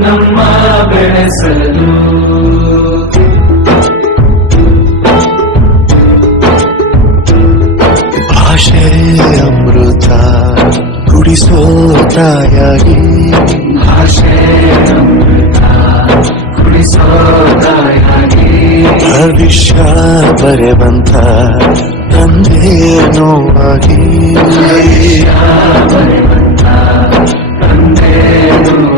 ನಮ್ಮ ಬೆಳೆಸಲು. ಭಾಷೆ ಅಮೃತ ಕುಡಿಸೋ ತಾಯಾಗಿ. ಭಾಷೆ ಅಮೃತ ಕುಡಿಸೋದಾಯಾಗಿ ಭವಿಷ್ಯ ಬರೆವಂತ ತಂದೆ ನೋವಾಗಿ. ತಂದೆಯಾಗಿ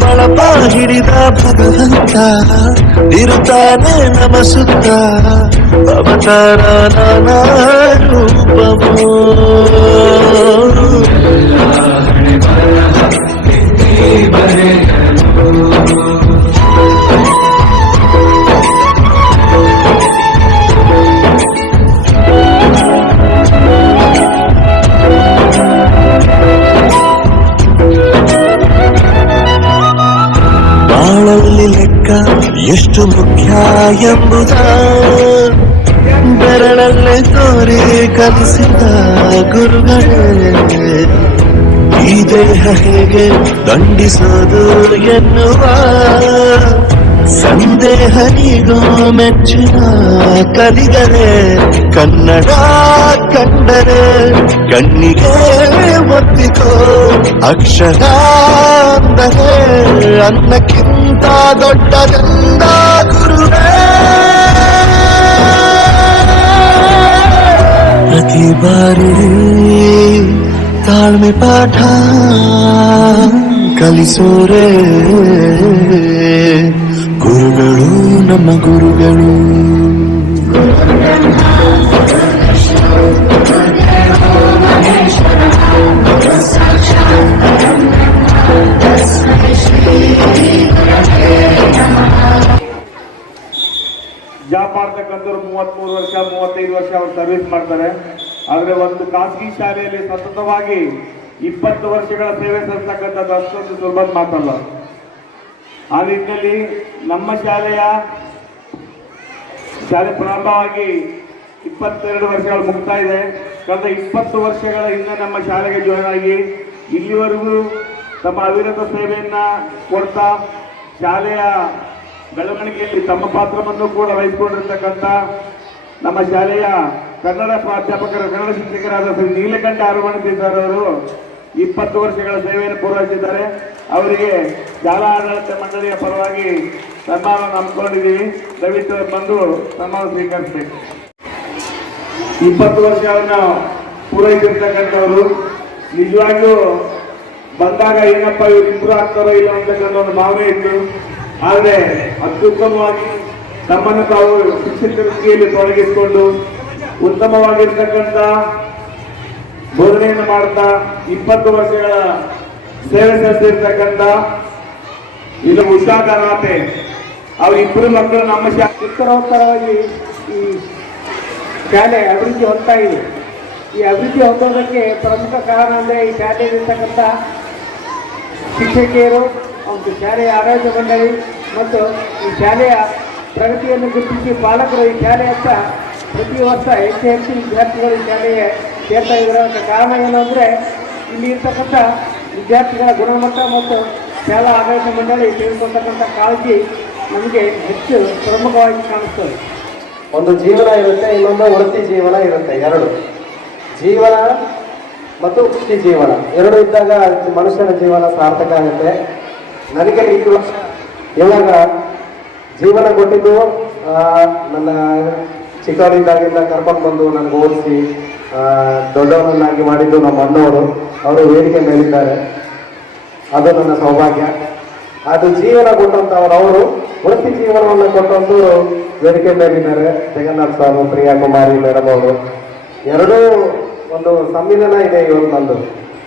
ಬಳಪ ಹಿಡಿದ ಭಗವಂತ ಇರುತ್ತಾನೆ ನಮ ಸುತ್ತ ಅವತಾರ ನಾನಾ ರೂಪವೋ ಎಷ್ಟು ಮುಖ್ಯ ಎಂಬುದ ಬೆರಳಲ್ಲೇ ತೋರಿ ಕಲಿಸಿದ ಗುರುಗಳೇ ಈ ದೇಹ ಹೇಗೆ ದಂಡಿಸೋದು ಎನ್ನುವ ಸಂದೇಹ ನೀಗೋ ಮೆಚ್ಚಿನ ಕಲಿದರೆ ಕನ್ನಡ ಕಂಡರೆ ಕಣ್ಣಿಗೆ ಒತ್ತಿತೋ ಅಕ್ಷರ ಅಂದರೆ ಅನ್ನಕ್ಕಿಂತ ದೊಡ್ಡದೆಂದ ಗುರುವೇ. ಪ್ರತಿ ಬಾರಿ ತಾಳ್ಮೆ ಪಾಠ ಕಲಿಸೋರೆ. ನಮ್ಮ ಗುರುಗಳು. ಮಾಡ್ತಕ್ಕಂಥವ್ರು ಮೂವತ್ಮೂರು ವರ್ಷ, ಮೂವತ್ತೈದು ವರ್ಷ ಅವ್ರು ಸರ್ವಿಸ್ ಮಾಡ್ತಾರೆ. ಆದ್ರೆ ಒಂದು ಖಾಸಗಿ ಶಾಲೆಯಲ್ಲಿ ಸತತವಾಗಿ ಇಪ್ಪತ್ತು ವರ್ಷಗಳ ಸೇವೆ ಸಲ್ಲಿಸ್ತಕ್ಕಂಥದ್ದು ಅಷ್ಟೊಂದು ಸುಲಭದ ಮಾತಲ್ಲ. ಆ ನಿಟ್ಟಿನಲ್ಲಿ ನಮ್ಮ ಶಾಲೆಯ ಶಾಲೆ ಪ್ರಾರಂಭವಾಗಿ ಇಪ್ಪತ್ತೆರಡು ವರ್ಷಗಳು ಮುಗ್ತಾ ಇದೆ. ಕಳೆದ ಇಪ್ಪತ್ತು ವರ್ಷಗಳ ಹಿಂದೆ ನಮ್ಮ ಶಾಲೆಗೆ ಜಾಯ್ನ್ ಆಗಿ ಇಲ್ಲಿವರೆಗೂ ತಮ್ಮ ಅವಿರತ ಸೇವೆಯನ್ನು ಕೊಡ್ತಾ ಶಾಲೆಯ ಬೆಳವಣಿಗೆಯಲ್ಲಿ ತಮ್ಮ ಪಾತ್ರವನ್ನು ಕೂಡ ವಹಿಸಿಕೊಂಡಿರ್ತಕ್ಕಂಥ ನಮ್ಮ ಶಾಲೆಯ ಕನ್ನಡ ಪ್ರಾಧ್ಯಾಪಕರ, ಕನ್ನಡ ಶಿಕ್ಷಕರಾದ ಶ್ರೀ ನೀಲಕಂಠ ಸರ್ ಅವರು ಇಪ್ಪತ್ತು ವರ್ಷಗಳ ಸೇವೆಯನ್ನು ಪೂರೈಸಿದ್ದಾರೆ. ಅವರಿಗೆ ಶಾಲಾ ಆಡಳಿತ ಮಂಡಳಿಯ ಪರವಾಗಿ ಸನ್ಮಾನ ನಂಬ್ಕೊಂಡಿದ್ದೀವಿ ದಯವಿಟ್ಟು ಬಂದು ಸನ್ಮಾನ ಸ್ವೀಕರಿಸಬೇಕು. ಇಪ್ಪತ್ತು ವರ್ಷವನ್ನು ಪೂರೈಸಿರ್ತಕ್ಕಂಥವ್ರು ನಿಜವಾಗಿಯೂ ಬಂದಾಗ ಏನಪ್ಪ ಇವ್ರು ಇಂಪ್ರೂವ್ ಆಗ್ತಾರೋ ಇಲ್ಲ ಅಂತಕ್ಕಂಥ ಒಂದು ಭಾವನೆ ಇತ್ತು. ಆದರೆ ಅತ್ಯುತ್ತಮವಾಗಿ ತಮ್ಮನ್ನು ತಾವು ಶಿಕ್ಷಕ ವೃತ್ತಿಯಲ್ಲಿ ತೊಡಗಿಸಿಕೊಂಡು ಉತ್ತಮವಾಗಿರ್ತಕ್ಕಂಥ ಬೋಧನೆಯನ್ನು ಮಾಡ್ತಾ ಇಪ್ಪತ್ತು ವರ್ಷಗಳ ಸೇವೆ ಸಲ್ಲಿಸಿರ್ತಕ್ಕಂಥ ಇದು ಉಷಾ ಅವರಿಬ್ಬರು ಮಕ್ಕಳು ನಮ್ಮ ಶಾ ಈ ಶಾಲೆ ಅಭಿವೃದ್ಧಿ ಹೊಂದ್ತಾ ಇದೆ. ಈ ಅಭಿವೃದ್ಧಿ ಹೊಂದೋದಕ್ಕೆ ಪ್ರಮುಖ ಕಾರಣ ಅಂದರೆ ಈ ಶಾಲೆಯಲ್ಲಿರ್ತಕ್ಕಂಥ ಶಿಕ್ಷಕಿಯರು ಒಂದು ಶಾಲೆಯ ಆರೋಗ್ಯ ಮಂಡಳಿ ಮತ್ತು ಈ ಶಾಲೆಯ ಪ್ರಗತಿಯನ್ನು ಗುರುತಿಸಿ ಪಾಲಕರು ಈ ಶಾಲೆಯತ್ತ ಪ್ರತಿ ವರ್ಷ ಹೆಚ್ಚು ಹೆಚ್ಚು ವಿದ್ಯಾರ್ಥಿಗಳು ಈ ಶಾಲೆಗೆ ಸೇರ್ತಾ ಇರೋದಕ್ಕೆ ಕಾರಣ ಏನು ಅಂದರೆ ಇಲ್ಲಿ ಇರ್ತಕ್ಕಂಥ ವಿದ್ಯಾರ್ಥಿಗಳ ಗುಣಮಟ್ಟ ಮತ್ತು ಶಾಲಾ ಆಡಳಿತ ಮಂಡಳಿ ತೆಗೆದುಕೊಳ್ತಕ್ಕಂಥ ಕಾಳಜಿ ನಮಗೆ ಹೆಚ್ಚು ಪ್ರಮುಖವಾಗಿ ಕಾಣಿಸ್ತದೆ. ಒಂದು ಜೀವನ ಇರುತ್ತೆ, ಇನ್ನೊಂದು ವೃತ್ತಿ ಜೀವನ ಇರುತ್ತೆ, ಎರಡು. ಜೀವನ ಮತ್ತು ವೃತ್ತಿ ಜೀವನ. ಎರಡು ಇದ್ದಾಗ ಮನುಷ್ಯನ ಜೀವನ ಸಾರ್ಥಕ ಆಗುತ್ತೆ. ನನಗೆ ವರ್ಷ ಇವಾಗ ಜೀವನ ಕೊಟ್ಟಿದ್ದು ನನ್ನ ಚಿಕ್ಕವರಿಂದಾಗಿಂದ ಕರ್ಕೊಂಡು ಬಂದು ನನಗೆ ಓದಿಸಿ ದೊಡ್ಡವರನ್ನಾಗಿ ಮಾಡಿದ್ದು ನಮ್ಮ ಅಣ್ಣವರು ಅವರು ವೇದಿಕೆ ಮೇಲಿದ್ದಾರೆ. ಅದು ನನ್ನ ಸೌಭಾಗ್ಯ. ಅದು ಜೀವನ ಕೊಟ್ಟಂಥವ್ರು ಅವರು, ವೃತ್ತಿ ಜೀವನವನ್ನು ಕೊಟ್ಟಂದು ವೇದಿಕೆ ಮೇಲಿದ್ದಾರೆ ಜಗನ್ನಾಥ ಸ್ವಾಮಿ, ಪ್ರಿಯಾ ಕುಮಾರಿ ಮೇಡಮ್ ಅವರು. ಎರಡೂ ಒಂದು ಸಂವಿಧಾನ ಇದೆ ಇವರು ನಂದು.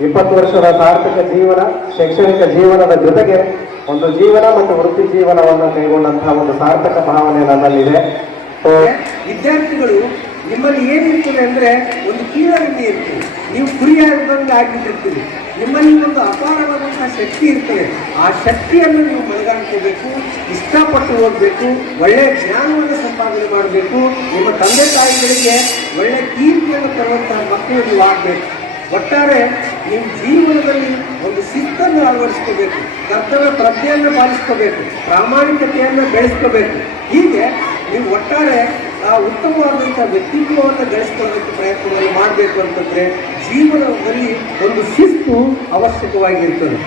ಇಪ್ಪತ್ತು ವರ್ಷದ ಸಾರ್ಥಕ ಜೀವನ, ಶೈಕ್ಷಣಿಕ ಜೀವನದ ಜೊತೆಗೆ ಒಂದು ಜೀವನ ಮತ್ತು ವೃತ್ತಿ ಜೀವನವನ್ನು ಕೈಗೊಂಡಂತಹ ಒಂದು ಸಾರ್ಥಕ ಭಾವನೆ ನನ್ನಲ್ಲಿದೆ. ವಿದ್ಯಾರ್ಥಿಗಳು ನಿಮ್ಮಲ್ಲಿ ಏನಿರ್ತದೆ ಅಂದ್ರೆ ಒಂದು ಕೀಳರಿಮೆ ಇರ್ತದೆ. ನೀವು ಕುರಿಯಾದಂಗೆ ಆಗಿಟ್ಟಿರ್ತೀರಿ ನಿಮ್ಮಲ್ಲಿ ಒಂದು ಅಪಾರವಾದಂತಹ ಶಕ್ತಿ ಇರ್ತದೆ. ಆ ಶಕ್ತಿಯನ್ನು ನೀವು ಮನಗಾಣಿಕೋಬೇಕು ಇಷ್ಟಪಟ್ಟು ಓದಬೇಕು ಒಳ್ಳೆಯ ಜ್ಞಾನವನ್ನು ಸಂಪಾದನೆ ಮಾಡಬೇಕು, ನಿಮ್ಮ ತಂದೆ ತಾಯಿಗಳಿಗೆ ಒಳ್ಳೆಯ ಕೀರ್ತಿಯನ್ನು ತರುವಂತಹ ಮಕ್ಕಳು ನೀವು ಆಗಬೇಕು. ಒಟ್ಟಾರೆ ನಿಮ್ಮ ಜೀವನದಲ್ಲಿ ಒಂದು ಸಿದ್ಧನ್ನು ಅಳವಡಿಸ್ಕೋಬೇಕು, ಕರ್ತವ್ಯ ಪ್ರಜ್ಞೆಯನ್ನು ಪಾಲಿಸ್ಕೋಬೇಕು, ಪ್ರಾಮಾಣಿಕತೆಯನ್ನು ಬೆಳೆಸ್ಕೋಬೇಕು. ಹೀಗೆ ನೀವು ಒಟ್ಟಾರೆ ಆ ಉತ್ತಮವಾದಂಥ ವ್ಯಕ್ತಿತ್ವವನ್ನು ಬೆಳೆಸ್ಕೊಳ್ಳೋದಕ್ಕೆ ಪ್ರಯತ್ನವನ್ನು ಮಾಡಬೇಕು ಅಂತಂದ್ರೆ ಜೀವನದಲ್ಲಿ ಒಂದು ಶಿಸ್ತು ಅವಶ್ಯಕವಾಗಿರ್ತದೆ.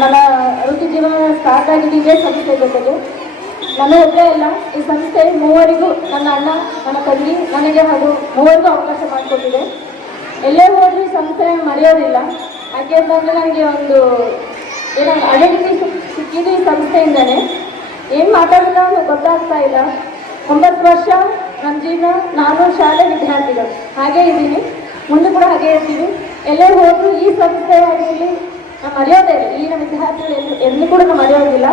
ನನ್ನ ವೃತ್ತಿ ಜೀವನ ಸ್ಟಾರ್ಟ್ ಆಗಿದ್ದು ಇದೇ ಸಂಸ್ಥೆ ಜೊತೆಗೆ. ನನ್ನ ಒಬ್ಬರೇ ಇಲ್ಲ ಈ ಸಂಸ್ಥೆ ಮೂವರಿಗೂ ನನ್ನ ಅಣ್ಣ, ನನ್ನ ತಂಗಿ, ನನಗೆ ಹಾಗೂ ಮೂವರಿಗೂ ಅವಕಾಶ ಮಾಡಿಕೊಟ್ಟಿದೆ. ಎಲ್ಲೇ ಹೋದ್ರೂ ಸಂಸ್ಥೆ ಮರೆಯೋದಿಲ್ಲ. ಯಾಕೆ ಅಂತಂದರೆ ನನಗೆ ಒಂದು ಏನೋ ಐಡೆಂಟಿಟಿ ಸಿಕ್ಕಿದ್ದು ಈ ಸಂಸ್ಥೆಯಿಂದನೇ. ಏನು ಮಾತಾಡೋದು ಅನ್ನೋದು ಗೊತ್ತಾಗ್ತಾ ಇಲ್ಲ. ಒಂಬತ್ತು ವರ್ಷ ನನ್ನ ಜೀವನ ನಾನು ಶಾಲೆ ವಿದ್ಯಾರ್ಥಿಗಳು. ಹಾಗೆ ಇದ್ದೀನಿ. ಮುಂದೆ ಕೂಡ ಹಾಗೆ ಇರ್ತೀವಿ. ಎಲ್ಲೇ ಹೋದರೂ ಈ ಸಂಸ್ಥೆ ಆಗಿರಲಿ ನಾವು ಮರೆಯೋದೇ ಇಲ್ಲ. ಈಗಿನ ವಿದ್ಯಾರ್ಥಿಗಳು ಎಲ್ಲೂ ಎಲ್ಲೂ ಕೂಡ ನಾವು ಮರೆಯೋದಿಲ್ಲ.